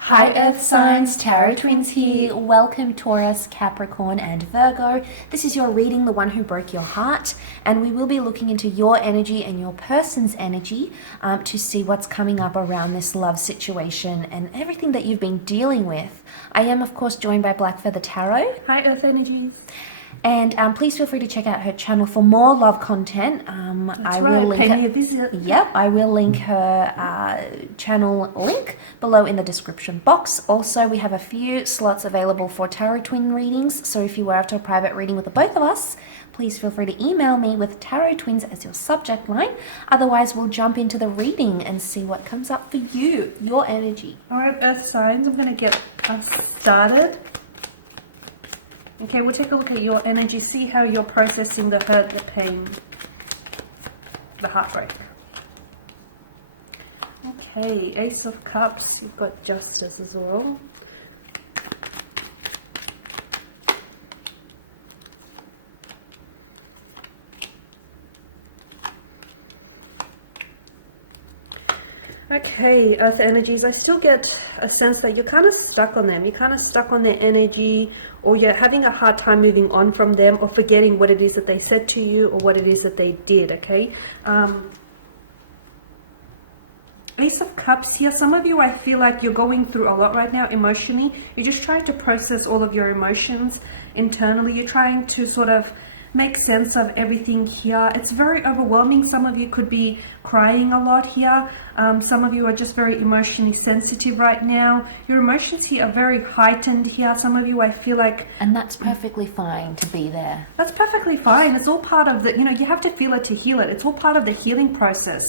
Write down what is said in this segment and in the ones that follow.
Hi Earth signs, Tarot Twins here. Welcome Taurus, Capricorn and Virgo. This is your reading, the one who broke your heart, and we will be looking into your energy and your person's energy to see what's coming up around this love situation and everything that you've been dealing with. I am of course joined by Black Feather Tarot. Hi Earth Energies. And please feel free to check out her channel for more love content. I will link. Pay me a visit. Yep, I will link her channel link below in the description box. Also, we have a few slots available for tarot twin readings. So if you were after a private reading with the both of us, please feel free to email me with tarot twins as your subject line. Otherwise, we'll jump into the reading and see what comes up for you, your energy. All right, Earth signs. I'm going to get us started. Okay, we'll take a look at your energy, see how you're processing the hurt, the pain, the heartbreak. Okay, Ace of Cups, you've got Justice as well. Okay, Earth energies, I still get a sense that you're kind of stuck on them. You're kind of stuck on their energy, or you're having a hard time moving on from them, or forgetting what it is that they said to you or what it is that they did, okay? Ace of Cups here. Some of you, I feel like you're going through a lot right now emotionally. You're just trying to process all of your emotions internally. You're trying to sort of make sense of everything here. It's very overwhelming. Some of you could be crying a lot here. Some of you are just very emotionally sensitive right now. Your emotions here are very heightened here. Some of you, I feel like... And that's perfectly fine to be there. That's perfectly fine. It's all part of the, you have to feel it to heal it. It's all part of the healing process.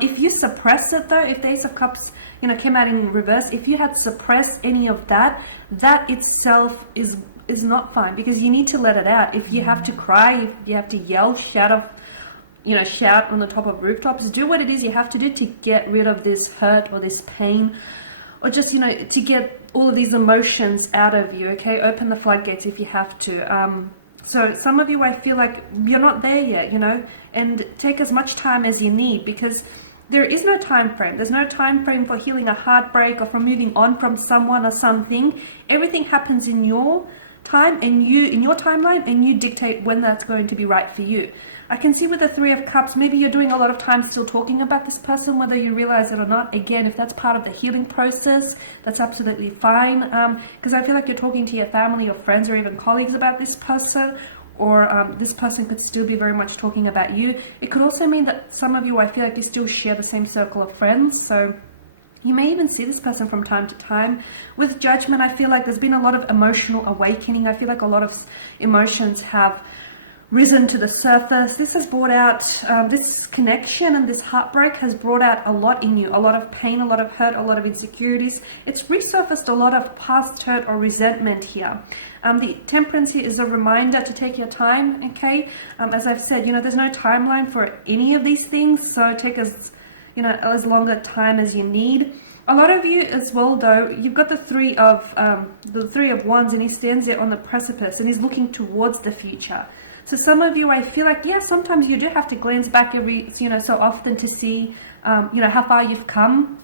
If you suppress it though, if the Ace of Cups, came out in reverse, if you had suppressed any of that, that itself is not fine, because you need to let it out. If you have to cry, if you have to yell, shout on the top of rooftops, do what it is you have to do to get rid of this hurt or this pain, or just, to get all of these emotions out of you, okay? Open the floodgates if you have to. So some of you, I feel like you're not there yet, and take as much time as you need, because there is no time frame. There's no time frame for healing a heartbreak or for moving on from someone or something. Everything happens in your time and in your timeline, and you dictate when that's going to be right for you. I can see with the Three of Cups, maybe you're doing a lot of time still talking about this person, whether you realize it or not. Again, if that's part of the healing process, that's absolutely fine, because I feel like you're talking to your family or friends or even colleagues about this person, or this person could still be very much talking about you. It could also mean that some of you, I feel like you still share the same circle of friends, so you may even see this person from time to time. With Judgment, I feel like there's been a lot of emotional awakening. I feel like a lot of emotions have risen to the surface. This has brought out, this connection and this heartbreak has brought out a lot in you. A lot of pain, a lot of hurt, a lot of insecurities. It's resurfaced a lot of past hurt or resentment here. The Temperance here is a reminder to take your time, okay? As I've said, there's no timeline for any of these things, so take as long a time as you need. A lot of you as well, though, you've got the Three of Wands, and he stands there on the precipice and he's looking towards the future. So some of you, I feel like, yeah, sometimes you do have to glance back every, so often to see, how far you've come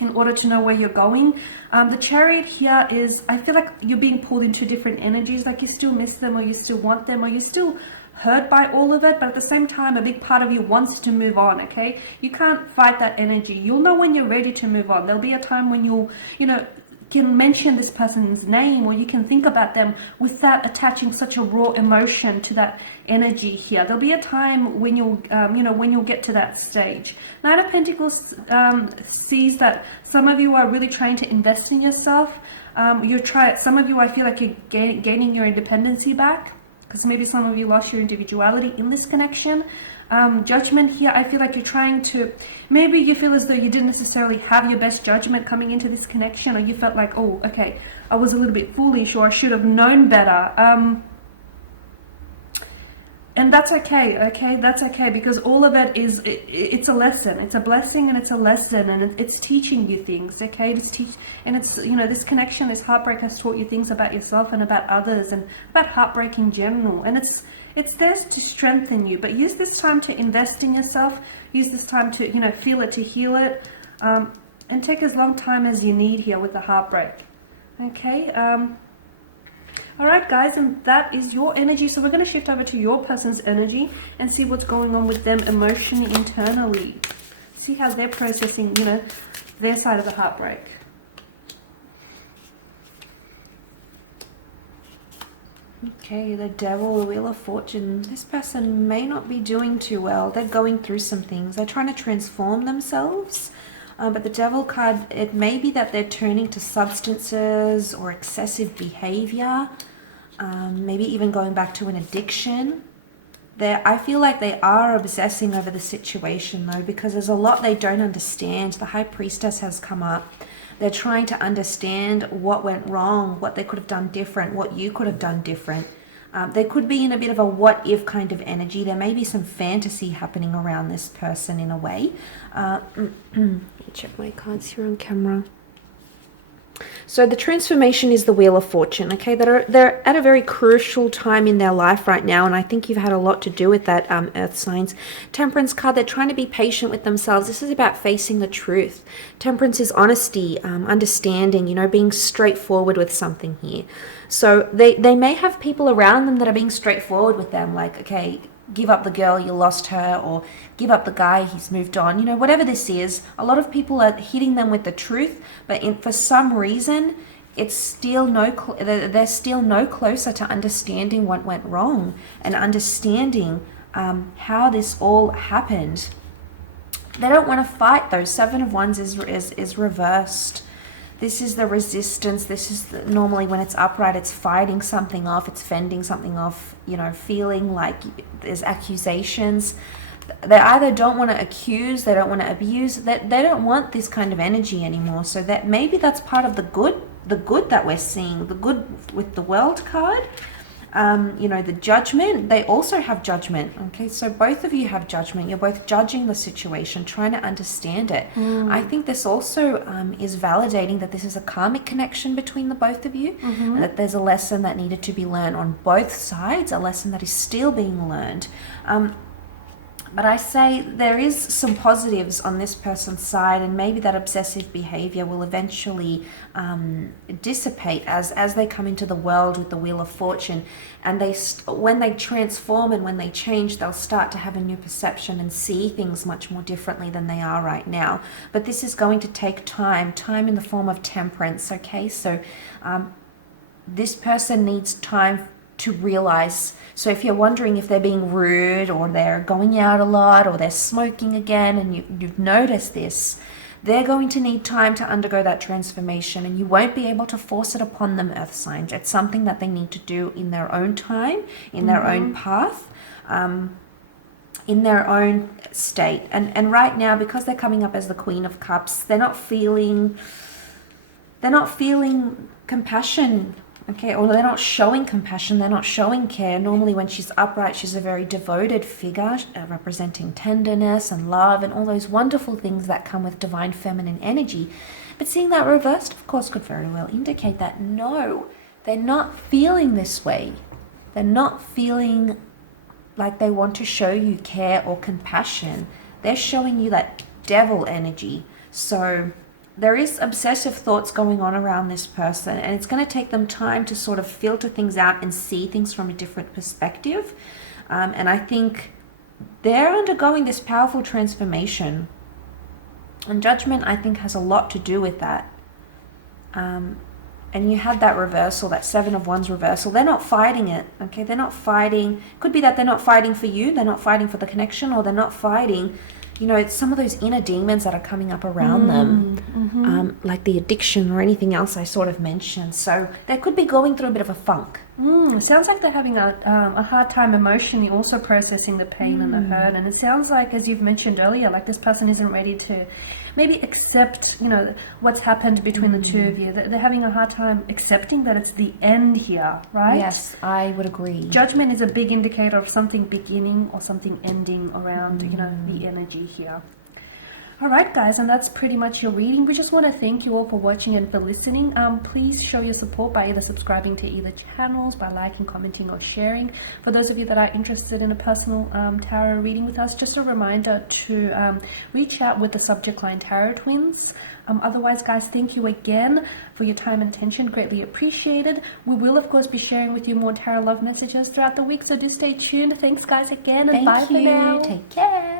in order to know where you're going. The Chariot here is, I feel like you're being pulled into different energies, like you still miss them, or you still want them, or you still hurt by all of it, but at the same time, a big part of you wants to move on, okay? You can't fight that energy. You'll know when you're ready to move on. There'll be a time when you'll, can mention this person's name, or you can think about them without attaching such a raw emotion to that energy here. There'll be a time when you'll, when you'll get to that stage. Knight of Pentacles sees that some of you are really trying to invest in yourself. Some of you, I feel like you're gaining your independency back, because maybe some of you lost your individuality in this connection. Judgment here, I feel like you're trying to, maybe you feel as though you didn't necessarily have your best judgment coming into this connection, or you felt like, oh, okay, I was a little bit foolish, or I should have known better. And that's okay, that's okay, because all of it is, it's a lesson. It's a blessing and it's a lesson, and it's teaching you things, okay? It's this connection, this heartbreak has taught you things about yourself and about others, and about heartbreak in general, and it's there to strengthen you. But use this time to invest in yourself, use this time to, feel it, to heal it. and take as long time as you need here with the heartbreak. Okay. All right, guys, and that is your energy. So we're going to shift over to your person's energy and see what's going on with them emotionally, internally. See how they're processing, you know, their side of the heartbreak. Okay, the Devil, the Wheel of Fortune. This person may not be doing too well. They're going through some things. They're trying to transform themselves. But the Devil card, it may be that they're turning to substances or excessive behavior. Maybe even going back to an addiction. I feel like they are obsessing over the situation though, because there's a lot they don't understand. The High Priestess has come up. They're trying to understand what went wrong, what they could have done different, what you could have done different. They could be in a bit of a what if kind of energy. There may be some fantasy happening around this person in a way. Let me check my cards here on camera. So the transformation is the Wheel of Fortune, okay? They're at a very crucial time in their life right now, and I think you've had a lot to do with that, Earth signs. Temperance card, they're trying to be patient with themselves. This is about facing the truth. Temperance is honesty, understanding, you know, being straightforward with something here. So they may have people around them that are being straightforward with them, like, okay, give up the girl, you lost her, or give up the guy, he's moved on. You know, whatever this is, a lot of people are hitting them with the truth, but for some reason, it's still they're still no closer to understanding what went wrong and understanding how this all happened. They don't want to fight though. Seven of Wands is reversed. This is the resistance. This is normally when it's upright, it's fighting something off, it's fending something off, you know, feeling like there's accusations. They either don't want to accuse, they don't want to abuse, they don't want this kind of energy anymore. So that maybe that's part of the good that we're seeing, the good with the World card. You know, the Judgment, they also have judgment. Okay, so both of you have judgment. You're both judging the situation, trying to understand it. I think this also is validating that this is a karmic connection between the both of you, and that there's a lesson that needed to be learned on both sides, a lesson that is still being learned. But I say there is some positives on this person's side, and maybe that obsessive behavior will eventually dissipate as they come into the world with the Wheel of Fortune. And when they transform and when they change, they'll start to have a new perception and see things much more differently than they are right now. But this is going to take time in the form of temperance, okay? So this person needs time to realize. So if you're wondering if they're being rude or they're going out a lot or they're smoking again and you've noticed this, they're going to need time to undergo that transformation, and you won't be able to force it upon them, Earth signs. It's something that they need to do in their own time, in their own path, in their own state. And right now, because they're coming up as the Queen of Cups, they're not feeling compassion. Okay, or they're not showing compassion, they're not showing care. Normally when she's upright, she's a very devoted figure, representing tenderness and love and all those wonderful things that come with divine feminine energy. But seeing that reversed, of course, could very well indicate that no, they're not feeling this way. They're not feeling like they want to show you care or compassion. They're showing you that devil energy. So there is obsessive thoughts going on around this person, and it's going to take them time to sort of filter things out and see things from a different perspective. And I think they're undergoing this powerful transformation. And Judgment, I think, has a lot to do with that. And you had that reversal, that Seven of Wands reversal. They're not fighting it, okay? They're not fighting. Could be that they're not fighting for you, they're not fighting for the connection, or they're not fighting, you know, it's some of those inner demons that are coming up around them, like the addiction or anything else I sort of mentioned. So they could be going through a bit of a funk. It sounds like they're having a hard time emotionally also processing the pain and the hurt. And it sounds like, as you've mentioned earlier, like this person isn't ready to maybe accept, you know, what's happened between the two of you. They're having a hard time accepting that it's the end here, right? Yes, I would agree. Judgment is a big indicator of something beginning or something ending around, you know, the energy here. Alright guys, and that's pretty much your reading. We just want to thank you all for watching and for listening. Please show your support by either subscribing to either channels, by liking, commenting or sharing. For those of you that are interested in a personal tarot reading with us, just a reminder to reach out with the subject line Tarot Twins. Otherwise guys, thank you again for your time and attention, greatly appreciated. We will of course be sharing with you more tarot love messages throughout the week, so do stay tuned. Thanks guys again, and bye for now. Take care.